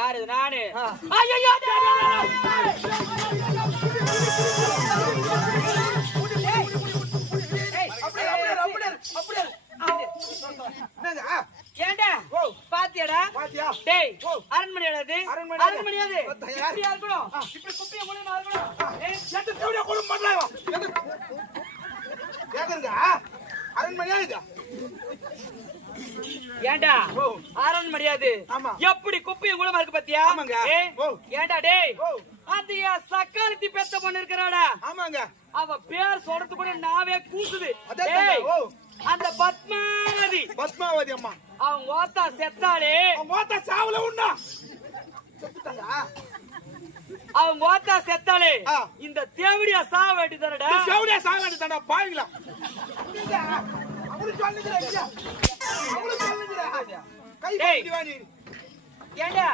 யாரு நானு? ஐயோ ஏண்டா பாத்தியாடா? டேய் அரண்மனை அது அரண்மனை அது இப்படியா இருக்கணும்? இப்படி குப்பிய மூலமா இருக்கணும். எட்டு தேவடியா கொடும் பண்ணலாம். கேக்குறங்க அரண்மனையா இது? ஏண்டா அரண்மனை அது எப்படி குப்பிய மூலமா இருக்கு பாத்தியா? ஏண்டா டேய் அந்த சக்காலத்தி பெத்த பொண்ணு இருக்கிறாடா? ஆமாங்க. அவ பேர் சொல்றது கூட நாவே கூசுது. அந்த பத்மாவதி பத்மாவதி அம்மா அவங்க ஓத்தா செத்தாளே. அவங்க ஓத்தா சாவுல உண்ணா செத்துட்டாங்க. அவங்க ஓத்தா செத்தாளே. இந்த தேவடியா சாவ வேண்டியதானடா? தேவடியா சாவ வேண்டியதானடா பாவிங்களா? அவளு சொல்லுங்கடா. அவளு சொல்லுங்கடா. கை பிடிவானி. ஏண்டா